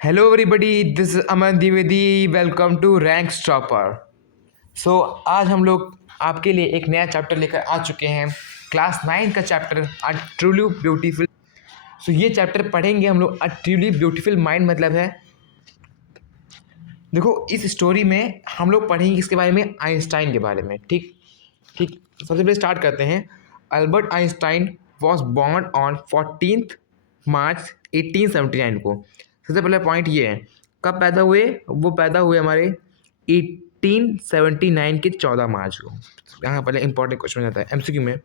Hello everybody, this is Aman Dwivedi. Welcome to rank stopper. So आज हम लोग आपके लिए एक नया चैप्टर लेकर आ चुके हैं। क्लास 9 का चैप्टर अ ट्रूली ब्यूटीफुल। सो ये चैप्टर पढ़ेंगे हम लोग। अ ट्रूली ब्यूटीफुल माइंड मतलब है, देखो इस स्टोरी में हम लोग पढ़ेंगे इसके बारे में, आइंस्टाइन के बारे में। ठीक ठीक सबसे पहले स्टार्ट करते हैं। Albert Einstein was born on 14 March 1879 को। सबसे पहला पॉइंट ये है, कब पैदा हुए? वो पैदा हुए हमारे 1879 के 14 मार्च को। यहाँ पहले इंपॉर्टेंट क्वेश्चन हो जाता है एमसीक्यू में।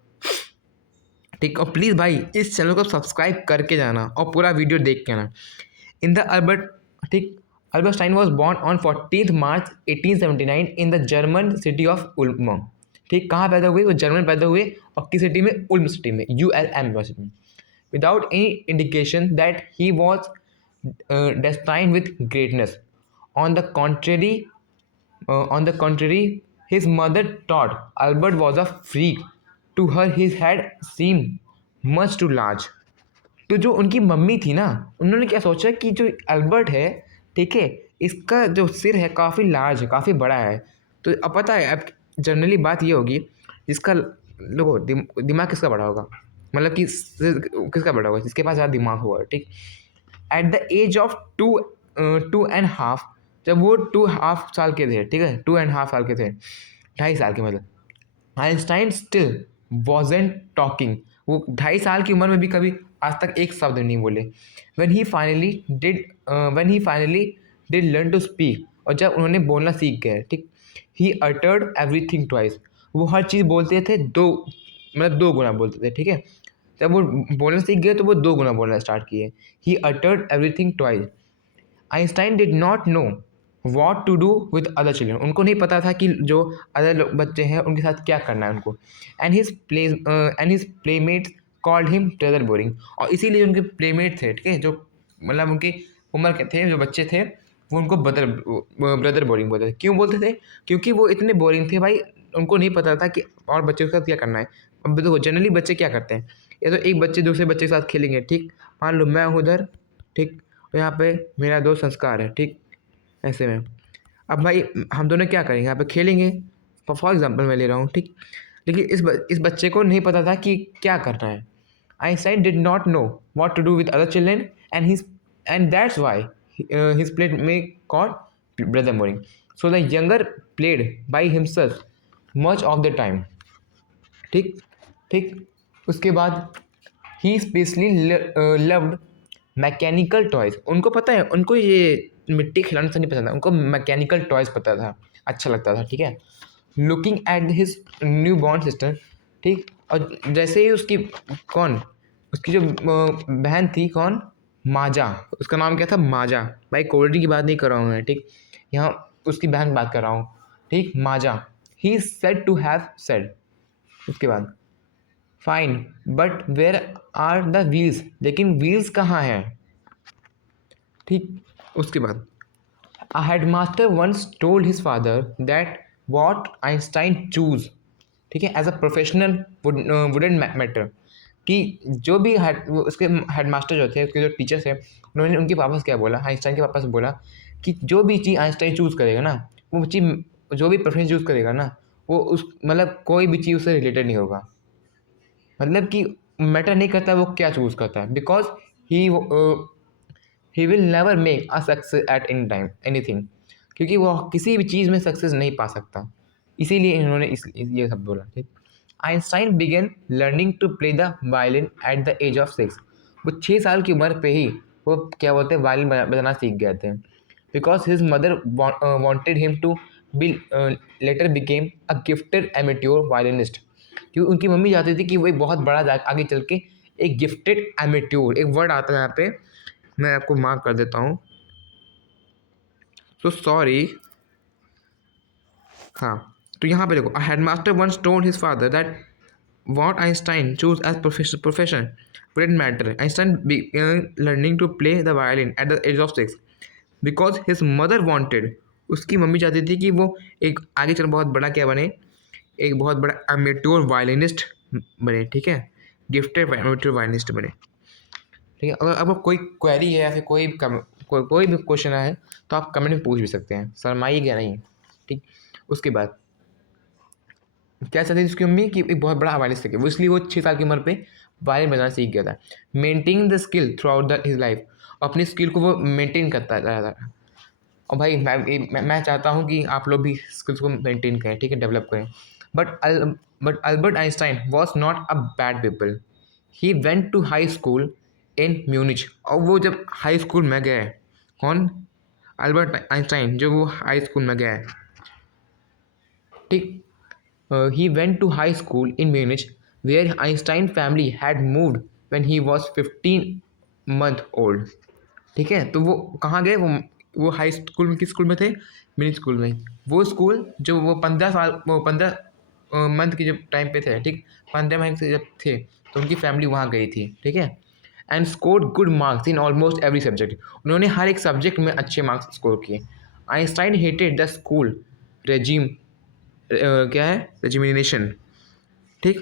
ठीक, और प्लीज़ भाई इस चैनल को सब्सक्राइब करके जाना और पूरा वीडियो देख के आना। इन द अल्बर्ट ठीक Albert Stein was born on 14 March 1879 in the German city of Ulm. ठीक, कहाँ पैदा हुए? वो जर्मन पैदा हुए, और किस सिटी में? उल्म सिटी में, ULM यूनिवर्सिटी में। Without any indication that he was destined with greatness. On the contrary, his mother thought Albert was a freak. To her, his head seemed much too large. तो जो उनकी mummy थी ना, उन्होंने क्या सोचा कि जो अल्बर्ट है, ठीक है, इसका जो सिर है काफ़ी लार्ज है, काफ़ी बड़ा है। तो अब पता है, अब जनरली बात ये होगी, जिसका देखो दिमाग किसका बड़ा होगा, मतलब कि किसका बड़ा होगा? जिसके पास ज़्यादा दिमाग होगा। ठीक, at the age of two and half, जब वो 2.5 साल के थे, ठीक है, 2.5 साल के थे, 2.5 साल के मतलब, आइंस्टाइन स्टिल वॉजेंट टॉकिंग। वो 2.5 साल की उम्र में भी कभी आज तक एक शब्द नहीं बोले। when he finally did learn to speak, और जब उन्होंने बोलना सीख गए, ठीक, he uttered everything twice। वो हर चीज़ बोलते थे दो, मतलब 2 गुना बोलते थे। ठीक है, जब वो बोलना सीख गए तो वो 2 गुना बोलना स्टार्ट किए। ही uttered everything twice। Einstein did not know what to do with other children. उनको नहीं पता था कि जो अदर बच्चे हैं उनके साथ क्या करना है उनको। And his playmates called him brother boring. और इसीलिए उनके प्लेमेट थे, ठीक है, जो मतलब उनकी उम्र के थे, जो बच्चे थे, वो उनको ब्रदर बोरिंग बोलते थे। क्यों बोलते थे? क्योंकि वो इतने बोरिंग थे भाई, उनको नहीं पता था कि और बच्चों के साथ क्या करना है। अब देखो जनरली बच्चे क्या करते हैं, या तो एक बच्चे दूसरे बच्चे के साथ खेलेंगे। ठीक, मान लो मैं हूँ उधर, ठीक, और यहाँ पे मेरा दोस्त संस्कार है, ठीक, ऐसे में अब भाई हम दोनों क्या करेंगे? यहाँ पे खेलेंगे, फॉर एग्जांपल मैं ले रहा हूँ। ठीक, लेकिन इस बच्चे को नहीं पता था कि क्या करना है। Einstein did not know what to do with other children, and that's why his played main called brother boring. So the younger played by himself much of the time. ठीक ठीक उसके बाद he specially loved mechanical toys. उनको पता है, उनको ये मिट्टी खिलाने से नहीं पसंद था, उनको मैकेनिकल टॉयज पता था, अच्छा लगता था। ठीक है, looking at his new born sister. ठीक, और जैसे ही उसकी कौन उसकी जो बहन थी, कौन? माजा, उसका नाम क्या था? माजा। भाई कोल्ड ड्रिंक की बात नहीं कर रहा हूँ मैं, ठीक, यहाँ उसकी बहन की बात कर रहा हूँ। ठीक, माजा। He said to have said. उसके बाद fine, but where are the wheels? लेकिन व्हील्स कहाँ हैं? ठीक, उसके बाद a headmaster once told his father that what Einstein chose, ठीक है, as a professional wouldn't matter. कि जो भी उसके हेडमास्टर जो थे, उसके जो टीचर्स थे, उन्होंने उनके पापा से क्या बोला, आइंस्टाइन के पापा से बोला कि जो भी चीज़ आइंस्टाइन चूज़ करेगा ना, वो चीज़, जो भी प्रेफरेंस चूज़ करेगा ना, वो उस मतलब कोई भी चीज़ उससे रिलेटेड नहीं होगा। मतलब कि मैटर नहीं करता वो क्या चूज़ करता है, because he he will never make a success at any time anything. क्योंकि वो किसी भी चीज़ में सक्सेस नहीं पा सकता, इसीलिए इन्होंने ये सब बोला। ठीक, Einstein began learning to play the violin at the age of 6। वो 6 साल की उम्र पे ही वो क्या बोलते हैं, वायलिन बजाना सीख गए थे। Because his mother wanted him to be later became a gifted amateur violinist. क्योंकि उनकी मम्मी चाहती थी कि वो एक बहुत बड़ा आगे चल के एक गिफ्टेड एमेट्योर, एक वर्ड आता है यहाँ पे, मैं आपको मार्क कर देता हूँ, तो सॉरी। हाँ, तो यहाँ पे देखो, a headmaster once told his father that what Einstein chose as profession wouldn't matter. Einstein began learning to play the violin at the age of 6 because his mother wanted, उसकी मम्मी चाहती थी कि वो एक आगे चल बहुत बड़ा क्या बने, एक बहुत बड़ा अमेट्योर वायलिनिस्ट बने। ठीक है, गिफ्टेड अमेट्योर वायलिनिस्ट बने। ठीक है, अगर आपको कोई क्वेरी है या फिर कोई कोई भी क्वेश्चन है तो आप कमेंट में पूछ भी सकते हैं, शर्माइएगा नहीं, ठीक। उसके बाद क्या चाहती थी उसकी मम्मी कि एक बहुत बड़ा वायलिन सीखे, वो इसलिए वो 6 साल की उम्र पे वायलिन बजाना सीख गया था। Maintain the skill through out the his life, अपनी स्किल को वो मेंटेन करता जा रहा था। और भाई मैं चाहता हूँ कि आप लोग भी स्किल्स को मेंटेन करें, ठीक है, डेवलप करें। But Albert Einstein was not a bad people. He went to high school in Munich, और वो जब हाई स्कूल में गए, कौन, अल्बर्ट आइंस्टाइन, जो वो हाई स्कूल में गया है, ठीक। He went to high school in Munich, where Einstein family had moved when he was 15 month old. ठीक है, तो वो कहाँ गए, वो हाई स्कूल में, किस स्कूल में थे, मिनी स्कूल में। वो स्कूल जो वो 15 साल, वो 15 मंथ के जब टाइम पे थे, ठीक, 15 मंथ से जब थे, तो उनकी फैमिली वहाँ गई थी, ठीक है। And scored good marks in almost every subject, उन्होंने हर एक सब्जेक्ट में अच्छे मार्क्स स्कोर किए। Einstein hated the school regime, क्या है, रेजिमिनेशन, ठीक।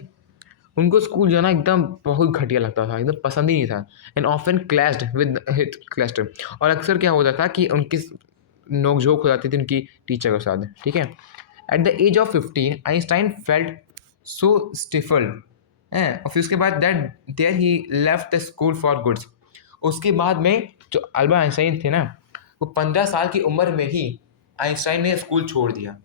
उनको स्कूल जाना एकदम बहुत घटिया लगता था, एकदम पसंद ही नहीं था। And often clashed with hit cluster, और अक्सर क्या होता था कि उनकी नोक-झोंक हो जाती थी उनकी टीचर के साथ, ठीक है। At the age of 15 Einstein felt so stifled, हैं, और फिर उसके बाद that there he left the school for goods. उसके बाद में जो अल्बर्ट आइंस्टाइन थे ना, वो 15 साल की उम्र में ही आइंस्टाइन ने स्कूल छोड़ दिया,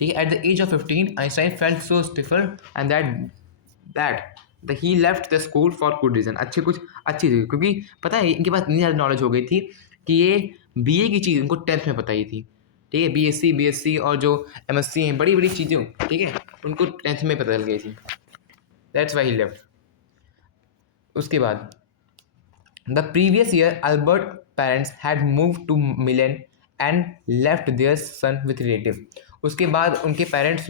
ठीक है। At the age of 15 Einstein felt so stiffer and that he left the school for good reason, अच्छी चीज़, क्योंकि पता है इनके पास इतनी ज़्यादा नॉलेज हो गई थी कि ये बीए की चीज़ इनको 10th में पता ही थी, ठीक है। बीएससी और जो एमएससी हैं, बड़ी बड़ी चीज़ें, ठीक है, उनको 10th में पता चल गई थी। That's why he left. उसके बाद the previous year Albert parents had move to Milan and left their son with relative. उसके बाद उनके पेरेंट्स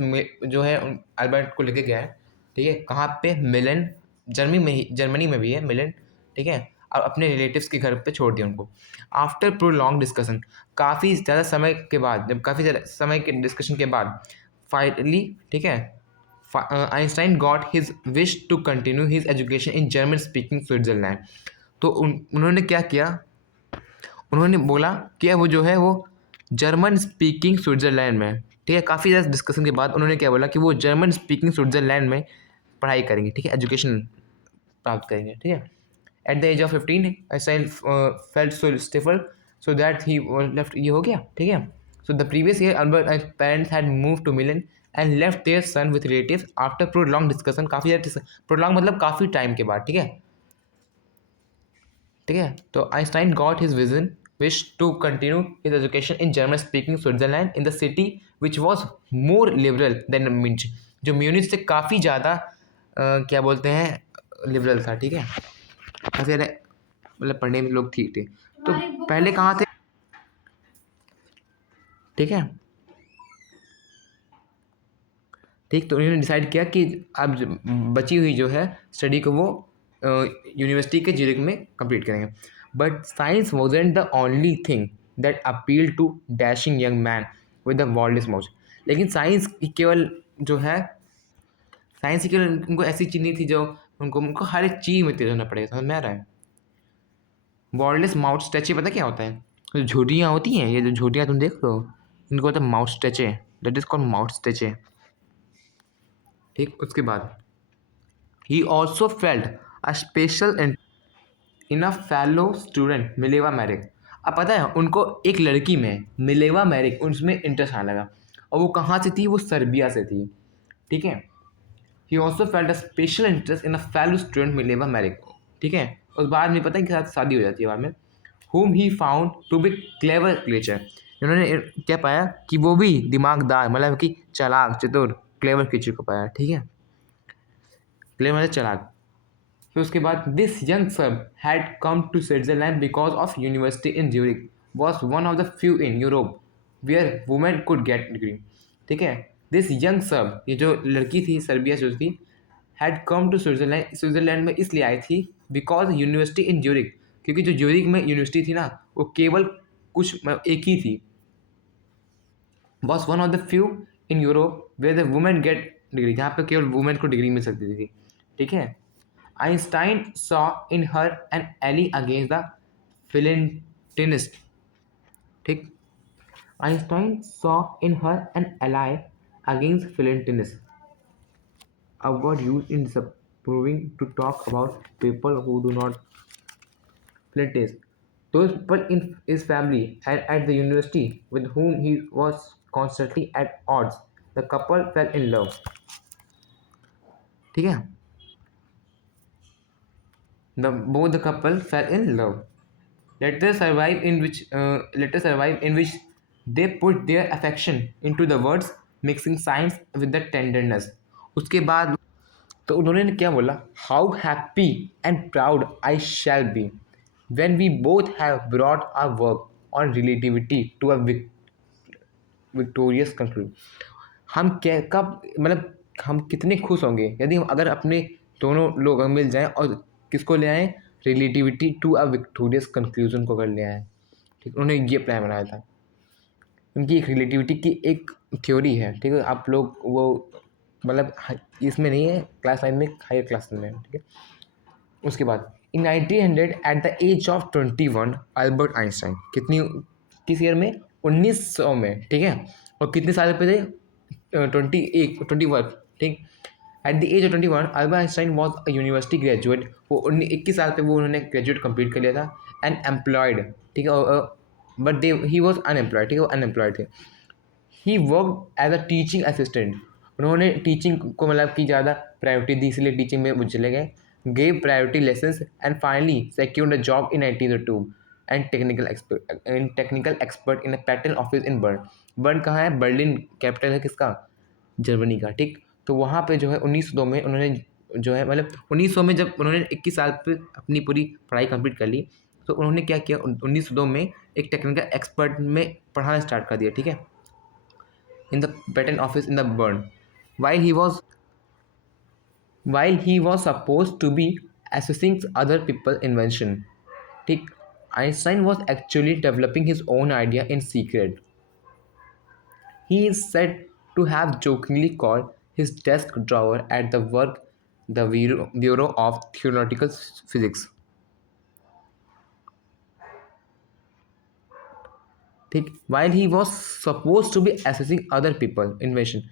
जो है अल्बर्ट को लेके गया है, ठीक है, कहाँ पे, मिलन, जर्मनी में भी है मिलन, ठीक है, और अपने रिलेटिव्स के घर पे छोड़ दिया उनको। आफ्टर प्रोलॉन्ग डिस्कशन, काफ़ी ज़्यादा समय के बाद, जब काफ़ी ज़्यादा समय के डिस्कशन के बाद फाइनली, ठीक है, Einstein got his wish to continue his education in German speaking Switzerland. तो उन्होंने क्या किया, उन्होंने बोला कि वो जो है वो जर्मन स्पीकिंग स्विट्ज़रलैंड में, ठीक है, काफ़ी ज़्यादा डिस्कशन के बाद उन्होंने क्या बोला कि वो जर्मन स्पीकिंग स्विट्ज़रलैंड में पढ़ाई करेंगे, ठीक है, एजुकेशन प्राप्त करेंगे, ठीक है। At the age of 15 Einstein felt so stifle so that he left, ये हो गया, ठीक है। So the previous year Albert parents had move to Milan and left their son with relatives after prolong discussion, काफ़ी ज़्यादा prolong मतलब काफ़ी time के बाद, ठीक है, ठीक है। तो Einstein got his vision wish to continue his education in German speaking Switzerland in the city which was more liberal than Munich, जो म्यूनिच से काफ़ी ज़्यादा क्या बोलते हैं, लिबरल था, ठीक है, काफ़ी ज़्यादा मतलब पढ़ने में लोग ठीक थे। तो पहले कहाँ थे, ठीक है, ठीक। तो उन्होंने डिसाइड किया कि अब बची हुई जो है स्टडी को वो यूनिवर्सिटी के ज्यूरिख में कंप्लीट करेंगे। But science wasn't the only thing that appeal to dashing young man with the world मौज। लेकिन साइंस केवल जो है, साइंस की केवल उनको ऐसी चीज़ नहीं थी जो उनको हर एक चीज़ में तेज होना पड़ेगा, समझ में आ रहा है। वर्ल्ड माउथ स्टैचे पता क्या होता है, जो झोटियाँ होती हैं, ये जो झोटियाँ तुम देख लो, इनको होता है moustache, that is called moustache, ठीक। उसके बाद he also felt a special in a fellow student Mileva Maric. अब पता है उनको एक लड़की में, मिलेवा मैरिक, उसमें इंटरेस्ट आने लगा, और वो कहाँ से थी, वो सर्बिया से थी, ठीक है। He also felt a special interest in a fellow student Mileva Maric, ठीक है। उस बाद में पता है कि साथ शादी हो जाती है बाद में। whom he found to be clever creature, इन्होंने क्या पाया कि वो भी दिमागदार, मतलब कि चालाक, चतुर, क्लेवर क्रीचर को पाया, ठीक है, क्लेवर मतलब चालाक। फिर उसके बाद this young Serb had come to Switzerland because of university in Zurich was one of the few in Europe where women could get degree, ठीक है। दिस यंग सब, ये जो लड़की थी सर्बिया से उसकी, हैड कम टू स्विट्जरलैंड में इसलिए आई थी बिकॉज यूनिवर्सिटी इन ज्यूरिक, क्योंकि जो ज्यूरिक में यूनिवर्सिटी थी ना, वो केवल कुछ मतलब एक ही थी, was one of the few in Europe where the women get degree, जहाँ पे केवल वुमेन को डिग्री मिल सकती थी, ठीक है। Einstein saw in her an ally against the tennis, ठीक। Einstein saw in her an ally against Philintinus, a word used in disapproving to talk about people who do not Philintis. Those people in his family and at the university with whom he was constantly at odds. The couple fell in love. ठीक है, both the couple fell in love. Letters survive in which they put their affection into the words, mixing science with the tenderness. उसके बाद तो उन्होंने क्या बोला, how happy and proud I shall be when we both have brought our work on relativity to a victorious conclusion. हम क्या कब मतलब हम कितने खुश होंगे यदि हम अगर अपने दोनों लोग मिल जाएं और किसको ले आएँ, relativity to a victorious conclusion को कर ले आए, ठीक। उन्होंने ये प्लान बनाया था। उनकी एक रिलेटिविटी की एक थ्योरी है, ठीक है। आप लोग वो मतलब इसमें नहीं है, क्लास 9 में, हायर क्लास में, ठीक है। उसके बाद in 1900 at the age of 21 Albert Einstein किस ईयर में, 1900 में, ठीक है। और कितने साल पे थे, 21, ठीक। At the age of 21 Albert Einstein was a university graduate. वो 21 साल पे वो उन्होंने ग्रेजुएट कंप्लीट कर लिया था एंड एम्प्लॉयड, ठीक है। But they he was unemployed, ठीक है, वो अनएम्प्लॉयड थे। He work as a teaching assistant. उन्होंने टीचिंग को मतलब की ज़्यादा प्रायोरिटी दी, इसलिए टीचिंग में वो चले गए। gave priority lessons and finally secured a job in 1902 and technical expert in a patent office in Bern. Burn कहाँ है, बर्लिन कैपिटल है किसका, जर्मनी का, ठीक। तो वहाँ पे जो है 1902 में उन्होंने जो है मतलब 1900 में जब उन्होंने 21 साल पे अपनी पूरी पढ़ाई कंप्लीट कर ली, तो उन्होंने क्या किया, 1902 में एक टेक्निकल एक्सपर्ट में पढ़ाना स्टार्ट कर दिया, ठीक है, in the patent office in the burn. while he was supposed to be assessing other people's invention, ठीक। Einstein was actually developing his own idea in secret. He is said to have jokingly called his desk drawer at the work the Bureau of Theoretical Physics, ठीक। While he was supposed to be assessing other people's invention,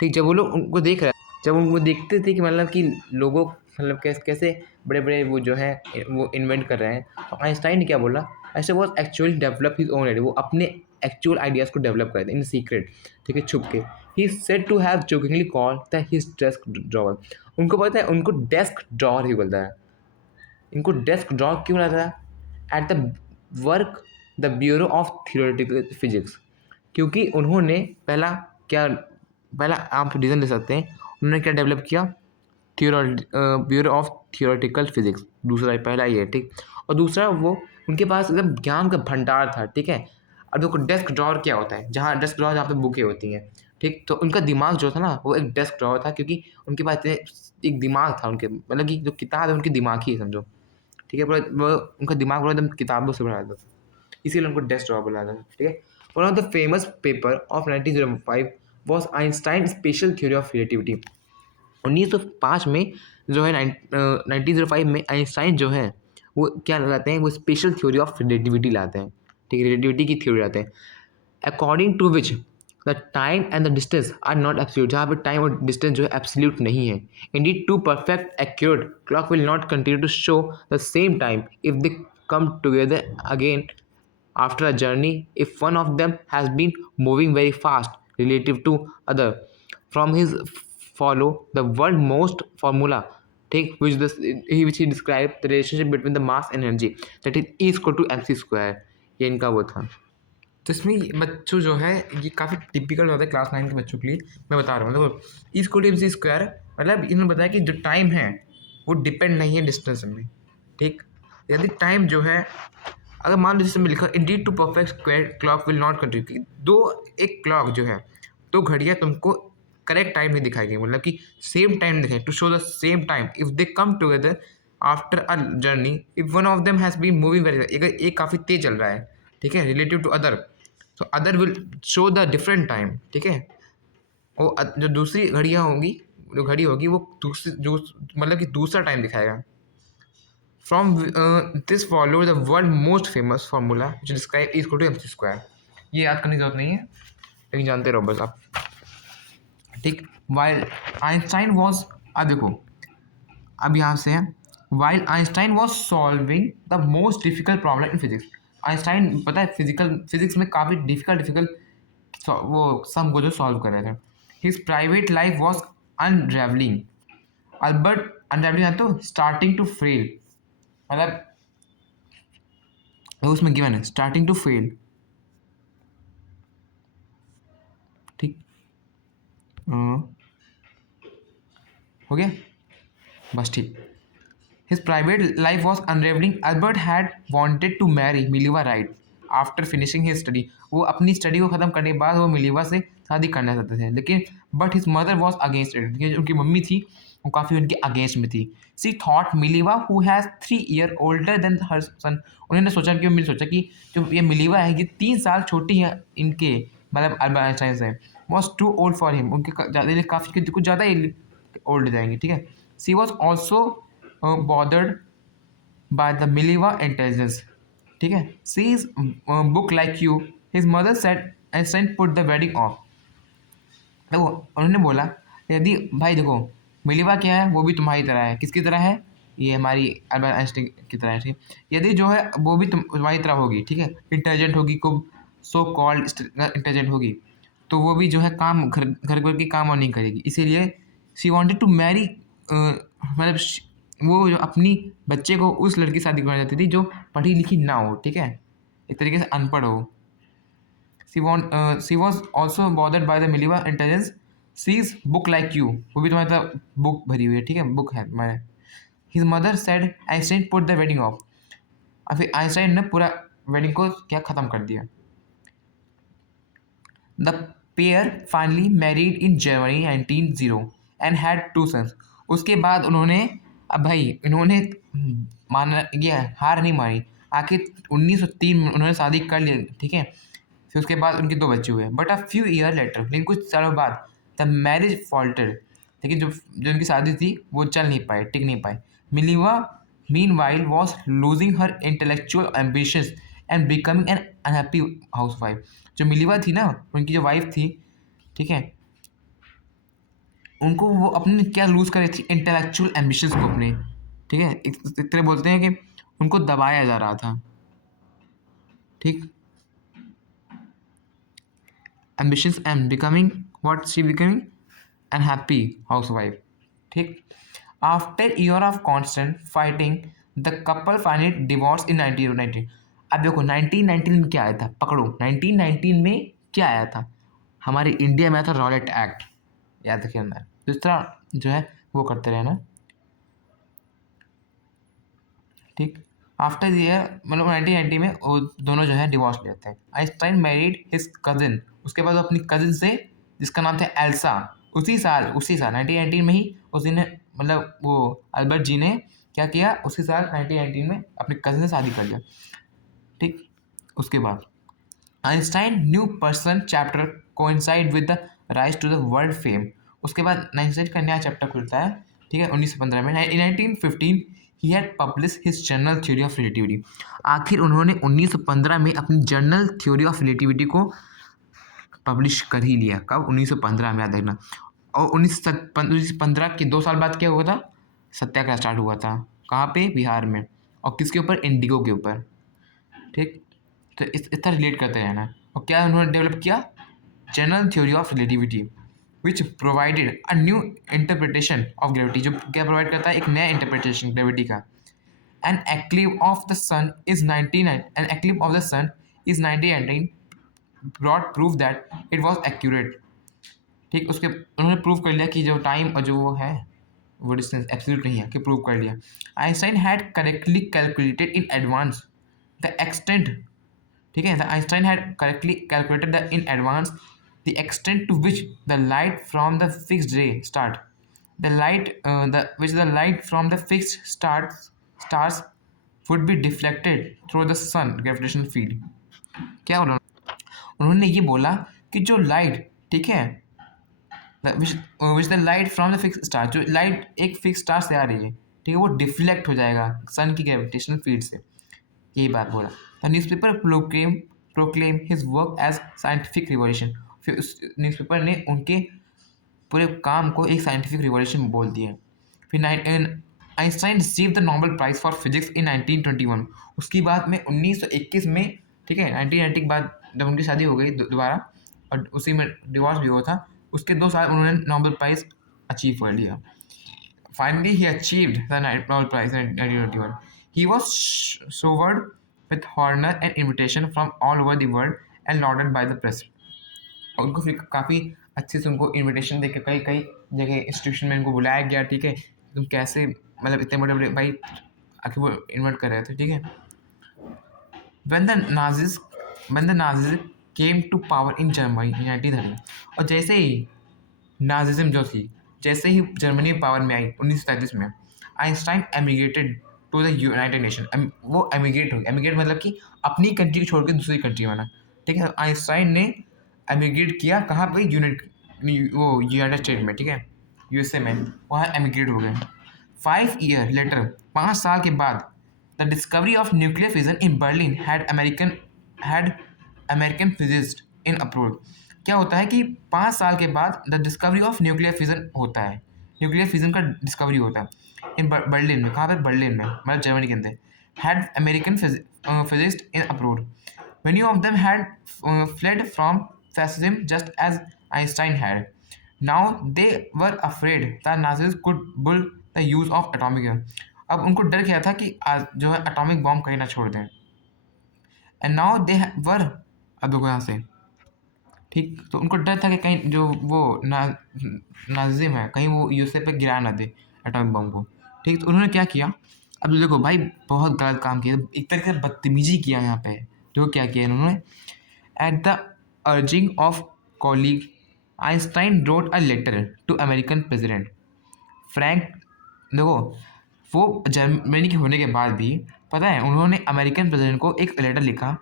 ठीक। जब वो लोग उनको देख रहे, जब वो देखते थे कि मतलब कि लोगों मतलब कैसे कैसे बड़े बड़े वो जो है वो इन्वेंट कर रहे हैं, तो आइंस्टाइन ने क्या बोला, ऐसे वो actually develop his own idea, वो अपने एक्चुअल आइडियाज़ को डेवलप करते इन सीक्रेट, ठीक है, छुप के। He said to have jokingly called the his desk drawer. उनको पता है, उनको डेस्क ड्रॉवर ही बोलता है। इनको डेस्क ड्रॉवर क्यों रहता है, at the work the bureau of theoretical physics, क्योंकि उन्होंने पहला आप रीज़न ले सकते हैं, उन्होंने क्या डेवलप किया, ब्यूरो ऑफ थियोरेटिकल फिजिक्स, दूसरा पहला ये, ठीक। और दूसरा वो उनके पास एकदम ज्ञान का भंडार था, ठीक है। अब देखो डेस्क ड्रॉवर क्या होता है, जहाँ डेस्क ड्रॉवर जहाँ पे बुकें होती हैं, ठीक। तो उनका दिमाग जो था ना वो एक डेस्क ड्रॉवर था, क्योंकि उनके पास एक दिमाग था, उनके मतलब कि जो किताब है उनकी दिमाग ही है समझो, ठीक है। पूरा वो उनका दिमाग पूरा एकदम किताबों से भरा था, इसीलिए उनको डेस्क ड्रॉवर बोला था, ठीक है। One of the famous paper of 1905 was Einstein special theory of relativity. 1905 में जो है 1905 में आइंस्टाइन जो है वो क्या लाते हैं, वो स्पेशल थ्योरी ऑफ रिलेटिविटी लाते हैं, ठीक है, रिलेटिविटी की थ्योरी लाते हैं, according to which the time and the distance are not absolute, जहाँ पे टाइम और डिस्टेंस जो है एब्सोल्यूट नहीं है। Indeed two perfect accurate clock will not continue to show the same time if they come together again after a journey if one of them has been moving very fast relative to other. From his follow the world most formula, take which he described the relationship between the mass and energy, that is E equal to mc square। ये इनका वो था। तो इसमें बच्चों जो है ये काफ़ी टिपिकल होता है क्लास 9 के बच्चों के लिए, मैं बता रहा हूँ। देखो E equal to mc square मतलब इन्होंने बताया कि जो टाइम है वो डिपेंड नहीं है डिस्टेंस में, ठीक। यदि टाइम जो है अगर मान लो जिसमें लिखा indeed two perfect square clock will not continue, एक क्लॉक जो है दो घड़ियाँ तुमको करेक्ट टाइम नहीं दिखाएगी, मतलब कि सेम टाइम दिखाए, to show the same time if they come together after a journey if one of them has been moving very, अगर एक काफ़ी तेज चल रहा है, ठीक है, रिलेटिव टू अदर, तो other will show the different time, ठीक है। और जो दूसरी घड़ियाँ होंगी, जो घड़ी होगी वो दूसरी जो मतलब कि दूसरा टाइम दिखाएगा। From this follow the world most famous formula which describe is equal to M C square. ये याद करने की जरूरत नहीं है, लेकिन जानते रहो बस आप। ठीक, वाइल आइंस्टाइन वॉज, अब देखो, अब यहाँ से है, while Einstein was solving the most difficult problem in physics. Einstein पता है फिजिक्स में काफ़ी डिफिकल्ट वो सम को जो सॉल्व कर रहे थे। His private life was unravelling, Albert unravelling है तो स्टार्टिंग टू फेल, मतलब उसमें गिवन है स्टार्टिंग टू फेल। ठीक, हो गया बस। ठीक, his private life was unraveling. Albert had wanted to marry Mileva Wright after finishing his study. वो अपनी स्टडी को ख़त्म करने के बाद वो मिलीवा से शादी करना चाहते थे, लेकिन but his mother was against it, क्योंकि उनकी मम्मी थी वो काफ़ी उनके अगेंस्ट में थी। She thought Mileva who has 3 year older than her son, उन्होंने सोचा कि मैंने सोचा कि जो ये मिलीवा है ये 3 साल छोटी है इनके, मतलब अल्बर्ट आइंस्टाइन से, was too old for him, उनके काफ़ी कुछ ज़्यादा ओल्ड जाएंगे। ठीक है, she was also bothered by the Mileva intelligence. ठीक है, sees book like you. His mother said Einstein put the wedding off. देखो उन्होंने बोला यदि भाई देखो मिलीवा क्या है, वो भी तुम्हारी तरह है। किसकी तरह है? ये हमारी अल्बर्ट आइंस्टाइन की तरह है। ठीक, यदि जो है वो भी तुम्हारी तरह होगी, ठीक है, इंटेलिजेंट होगी, खूब सो कॉल्ड इंटेलिजेंट होगी, तो वो भी जो है काम घर घर घर की काम और नहीं करेगी। इसीलिए शी वांटेड टू मैरी, मतलब वो जो अपनी बच्चे को उस लड़की से शादी करना चाहती थी जो पढ़ी लिखी ना हो, ठीक है, एक तरीके से अनपढ़ हो। She was also bothered by the Mileva intelligence, she's book like you, वो भी तुम्हारी तरह बुक भरी हुई है, ठीक है, बुक है तुम्हारे। His mother said Einstein put the wedding of, और फिर आइंस्टाइन ने पूरा वेडिंग को क्या ख़त्म कर दिया। The pair finally married in January 1900 and had 2 sons. उसके बाद उन्होंने, अब भाई इन्होंने माना ये हार नहीं मानी, आखिर 1903 में उन्होंने शादी कर ली, ठीक है। फिर उसके बाद उनके 2 बच्चे हुए, but a few year later, लेकिन कुछ सालों बाद द मैरिज फॉल्टर, लेकिन जो जो उनकी शादी थी वो चल नहीं पाई, टिक नहीं पाई। Mileva meanwhile was losing her intellectual ambitions and becoming an unhappy housewife. जो मिलीवा थी ना, उनकी जो वाइफ थी, ठीक है, उनको वो अपने क्या लूज़ कर रही थी, इंटेलेक्चुअल एम्बिशंस को अपने, ठीक है, एक तरह बोलते हैं कि उनको दबाया जा रहा था। ठीक, ambitions and becoming what she becoming unhappy housewife. ठीक, after year of constant fighting the couple finally divorce in 1919। अब देखो 1919 में क्या आया था, पकड़ो 1919 में क्या आया था, हमारे इंडिया में आया था रॉलेट एक्ट, याद रखिए अंदर, जिस तरह जो है वो करते रहना। ठीक, आफ्टर ईयर मतलब 1990 में वो दोनों जो है डिवोर्स लेते हैं। आइंस्टाइन मैरिड हिज कजिन, उसके बाद वो अपनी कजिन से, जिसका नाम था एल्सा, उसी साल 1919 में ही उसी ने, मतलब वो अल्बर्ट जी ने क्या किया, उसी साल 1919 में अपने कजिन से शादी कर लिया। ठीक, उसके बाद Einstein new person chapter coincide with the rise to the world fame. उसके बाद आइंस्टाइन का नया चैप्टर खुलता है, ठीक है, 1915 में। इन 1915 he had publish his general theory of relativity. आखिर उन्होंने 1915 में अपनी जनरल थ्योरी ऑफ रिलेटिविटी को पब्लिश कर ही लिया। कब? 1915 में, याद देखना। और 1915 के 2 साल बाद क्या हुआ था, सत्याग्रह स्टार्ट हुआ था। कहाँ पे? बिहार में। और किसके ऊपर? इंडिगो के ऊपर। ठीक, तो इस तरह रिलेट करते रहना। और क्या उन्होंने डेवलप किया? General theory of relativity which provided a new interpretation of gravity, जो क्या प्रोवाइड करता है? एक नया इंटरप्रिटेशन ग्रेविटी का। An eclipse of the sun is 1919 broad proof that it was accurate. ठीक, उसके उन्होंने प्रूव कर लिया कि जो टाइम और जो वो है वो डिस्टेंस एब्सोल्यूट नहीं है, कि प्रूव कर लिया। Einstein had correctly calculated in advance the extent, ठीक है, the Einstein had correctly calculated the in advance the extent to which the light from the fixed ray start the light the light from the fixed stars would be deflected through the sun gravitational field. क्या बोला उन्होंने? ये बोला कि जो light, ठीक है, विच the light from the fix star, जो लाइट एक फिक्स स्टार से आ रही है, ठीक है, वो डिफ्लेक्ट हो जाएगा सन की ग्रेविटेशनल फील्ड से, यही बात बोला। The newspaper proclaim his work as scientific revolution, फिर उस न्यूज़पेपर ने उनके पूरे काम को एक साइंटिफिक रिवॉल्यूशन बोल दिया। फिर Einstein receive the Nobel prize for physics in 1921। उसकी बाद में 1921 में, ठीक है, 1990 के बाद जब उनकी शादी हो गई दोबारा, और उसी में डिवोर्स भी हुआ था, उसके 2 साल उन्होंने नोबेल प्राइज अचीव कर लिया। Finally, he achieved the Nobel Prize in 1921. He was showered with honor and invitation from all over the world and lauded by the press. और उनको फिर काफ़ी अच्छे से उनको इनविटेशन देकर कई कई जगह इंस्टीट्यूशन में उनको बुलाया गया, ठीक है, तुम कैसे मतलब इतने बड़े बड़े भाई आके वो इन्वाइट कर रहे थे, ठीक है। When the Nazis came to power in Germany in 1930, और जैसे ही नाजिज्म जो थी, जैसे ही जर्मनी पावर में आई 1937 में, Einstein emigrated to the United Nation. वो एमिग्रेट मतलब कि अपनी कंट्री को छोड़ के दूसरी कंट्री में ना, ठीक है। आइंस्टाइन ने एमिग्रेट किया कहाँ पे, यूनाइटेड स्टेट में, ठीक है, यूएसए में, वहाँ एमिग्रेट हो गए। 5 ईयर लेटर, 5 साल के बाद, the discovery of nuclear fission in Berlin had American physicist in approve. क्या होता है कि 5 साल के बाद the discovery of nuclear fission होता है, न्यूक्लियर फिजन का डिस्कवरी होता है इन बर्लिन में। कहाँ पे, बर्लिन में, मतलब जर्मनी के अंदर। Had American physicist in approve. Many of them had fled from fascism just as Einstein had. Now they were afraid that Nazis could build the use of atomic bomb. अब उनको डर क्या था कि जो है एटॉमिक बॉम्ब कहीं ना छोड़ दें। एंड नाउ दे वर, अब देखो यहाँ से, ठीक, तो उनको डर था कि कहीं जो वो नाजिम है कहीं वो यूएसए पे गिरा ना दे एटॉमिक बम को, ठीक। तो उन्होंने क्या किया, अब देखो भाई बहुत गलत काम किया, एक तरीके से बदतमीजी किया यहाँ पे। देखो क्या किया इन्होंने, at the urging of colleague Einstein wrote a letter to American president Frank. देखो वो जर्मनी के होने के बाद भी, पता है, उन्होंने अमेरिकन प्रेसिडेंट को एक लेटर लिखा,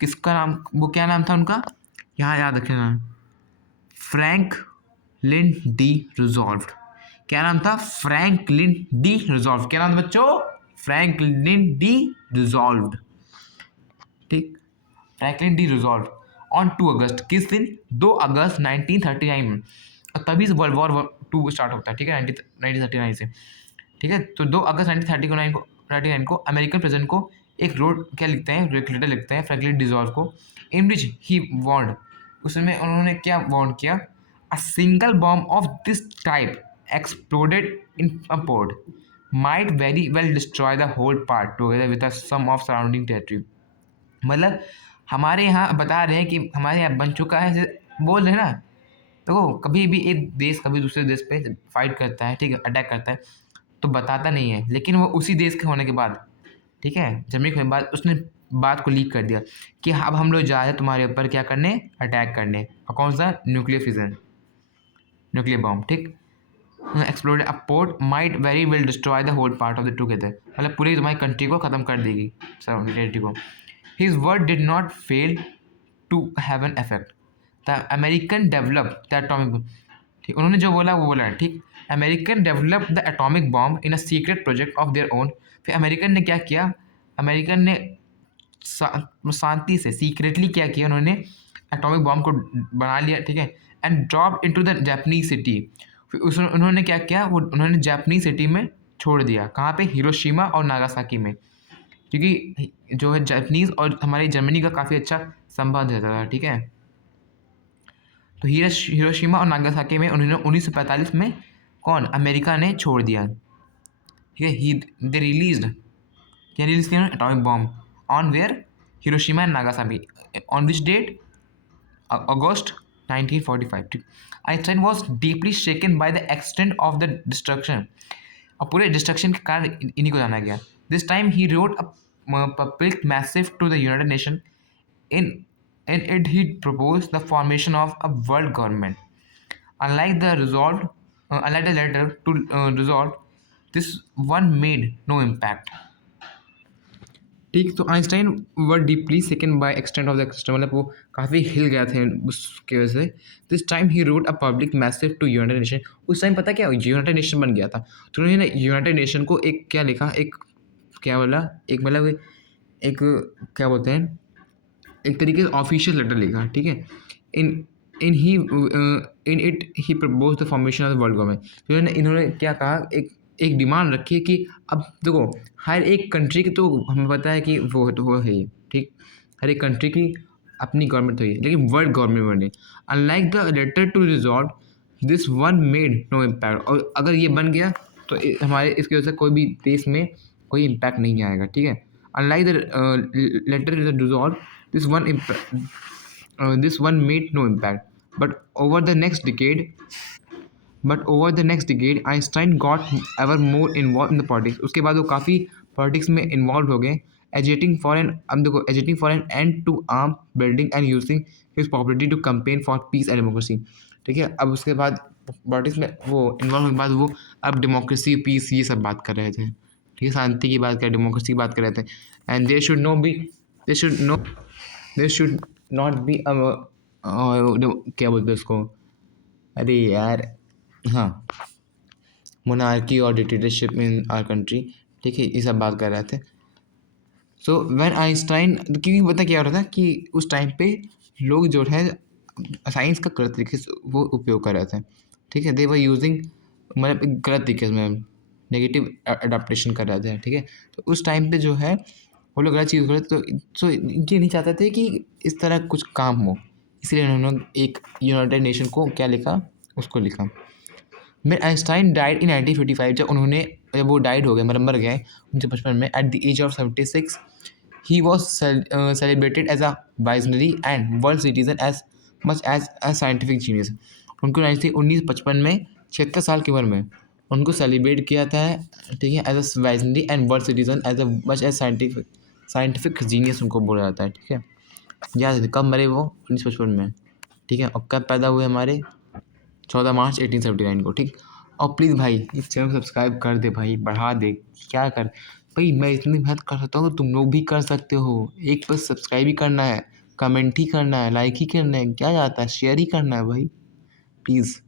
किसका नाम, वो क्या नाम था उनका, यहाँ याद रखना, फ्रैंकलिन डी रूजवेल्ट। क्या नाम था, फ्रैंकलिन डी रूजवेल्ट। क्या नाम था बच्चों, फ्रैंकलिन डी रूजवेल्ट, ठीक, फ्रैंकलिन डी रूजवेल्ट। ऑन 2 अगस्त, किस दिन, 2 अगस्त 1939 में, और तभी से वर्ल्ड वॉर 2 स्टार्ट होता है, ठीक है, 1939 से, ठीक है। तो 2 अगस्त 1939 को अमेरिकन प्रेसिडेंट को एक क्या लिखते हैं, लेटर लिखते हैं फ्रैंकलिन डी रूजवेल्ट को, इन विच ही वार्नड, उसमें उन्होंने क्या वार्न किया, a single bomb of this type exploded in a port might very well destroy the whole part together with some of surrounding territory. मतलब हमारे यहाँ बता रहे हैं कि हमारे यहाँ बन चुका है, बोल रहे हैं ना। तो कभी भी एक देश कभी दूसरे देश पे फाइट करता है, ठीक है, अटैक करता है, तो बताता नहीं है, लेकिन वो उसी देश के होने के बाद, ठीक है, जर्मनी के बाद उसने बात को लीक कर दिया कि अब हम लोग जा रहे हैं तुम्हारे ऊपर क्या करने, अटैक करने, और कौन सा, न्यूक्लियर फिजन, न्यूक्लियर बॉम्ब, ठीक। Explode a port might very will destroy the whole part of the together, मतलब पूरी तुम्हारी कंट्री को ख़त्म कर देगी, सराउंडिंग को। His word did not fail to have an effect, the American develop the atomic bomb, ठीक, उन्होंने जो बोला वो बोला, ठीक। American develop the atomic bomb in a secret project of their own. फिर अमेरिकन ने क्या किया, अमेरिकन ने शांति से सीक्रेटली क्या किया, उन्होंने एटॉमिक बॉम्ब को बना लिया, ठीक है, and drop into the Japanese city. फिर उन्होंने क्या किया, वो उन्होंने जापानीज सिटी में छोड़ दिया, कहाँ पे, हिरोशिमा और नागासाकी में, क्योंकि जो है जापानीज और हमारी जर्मनी का काफ़ी अच्छा संबंध रहता था, ठीक है। तो हिरोशिमा और नागासाकी में उन्होंने 1945 में कौन, अमेरिका ने छोड़ दिया, ठीक है। दे रिलीज्ड, क्या रिलीज किया, atomic bomb on where, Hiroshima and Nagasaki, on which date, August 1945। Einstein was deeply shaken by the extent of the destruction, और पूरे डिस्ट्रक्शन के कारण इन्हीं को जाना गया। दिस टाइम ही wrote a public message to the United Nation, in it he proposed the formation of a world government. Unlike the letter to resolve, this one made no impact. ठीक। तो Einstein were deeply shaken by extent of the system, मतलब वो काफ़ी हिल गया थे उसकी वजह से। दिस टाइम ही wrote a public message to United Nation. उस टाइम पता क्या यूनाइटेड नेशन बन गया था, तो उन्होंने यूनाइटेड नेशन को एक क्या लिखा, एक क्या बोला, एक मतलब एक क्या बोलते हैं, एक तरीके से ऑफिशियल लेटर लिखा, ठीक है। In in he in it he propose the formation of the world government. तो इन्होंने क्या कहा, एक एक डिमांड रखी है कि अब देखो, हर एक कंट्री की तो हमें पता है कि वो है ही, ठीक। हर एक कंट्री की अपनी गवर्नमेंट तो ही है, लेकिन वर्ल्ड गवर्नमेंट बने। Unlike the letter to resolve this one made no impact. और अगर ये बन गया तो हमारे इसकी वजह से कोई भी देश में कोई इम्पैक्ट नहीं आएगा, ठीक है। Unlike the letter resolve this one this one made no impact, but over the next decade Einstein got ever more involved in the politics। उसके बाद वो काफ़ी पॉलिटिक्स में इन्वॉल्व हो गए। एजिटिंग फॉर एन अब देखो, agitating for an end to arm building and using his popularity to campaign for peace and democracy, ठीक है। अब उसके बाद पॉलिटिक्स में वो इन्वॉल्व होने के बाद वो अब डेमोक्रेसी, पीस, ये सब बात कर रहे थे, ठीक है। शांति की बात कर, डेमोक्रेसी की बात कर रहे थे। And they should no be they should no there should not be a क्या बोलते हैं उसको, अरे यार, हाँ, मोनार्की और डिक्टेटरशिप इन आवर कंट्री, ठीक है, ये सब बात कर रहे थे। सो व्हेन आइंस्टाइन, क्योंकि पता क्या हो रहा था कि उस टाइम पे लोग जो है साइंस का गलत तरीके से वो उपयोग कर रहे थे, ठीक है। दे वर यूजिंग, मतलब एक गलत तरीके से नेगेटिव अडाप्टेशन कर रहे थे, ठीक है। तो उस टाइम पे जो है वो लोग गलत चीज़ कर रहे थे, तो ये नहीं चाहते थे कि इस तरह कुछ काम हो, इसलिए उन्होंने एक यूनाइटेड नेशन को क्या लिखा, उसको लिखा। मैं आइंस्टाइन डाइड इन 1955। जब वो डाइड हो गए, मतलब मर गए 1955 में, at the age of 76। He was celebrated as a visionary and world citizen as much as a scientific genius. उनको 1955 में 76 साल की उम्र में उनको सेलिब्रेट किया था, ठीक है, as a visionary and world citizen as a much as scientific genius उनको बोला जाता है, ठीक है। याद है कब मरे वो, 1955 में, ठीक है। और कब पैदा हुए हमारे, 14 मार्च 1879 को, ठीक। और प्लीज़ भाई इस चैनल को सब्सक्राइब कर दे भाई, बढ़ा दे, क्या कर भाई, मैं इतनी मेहनत कर सकता हूँ तो तुम लोग भी कर सकते हो। एक बस सब्सक्राइब ही करना है, कमेंट ही करना है, लाइक ही करना है, क्या जाता है, शेयर ही करना है भाई, प्लीज़।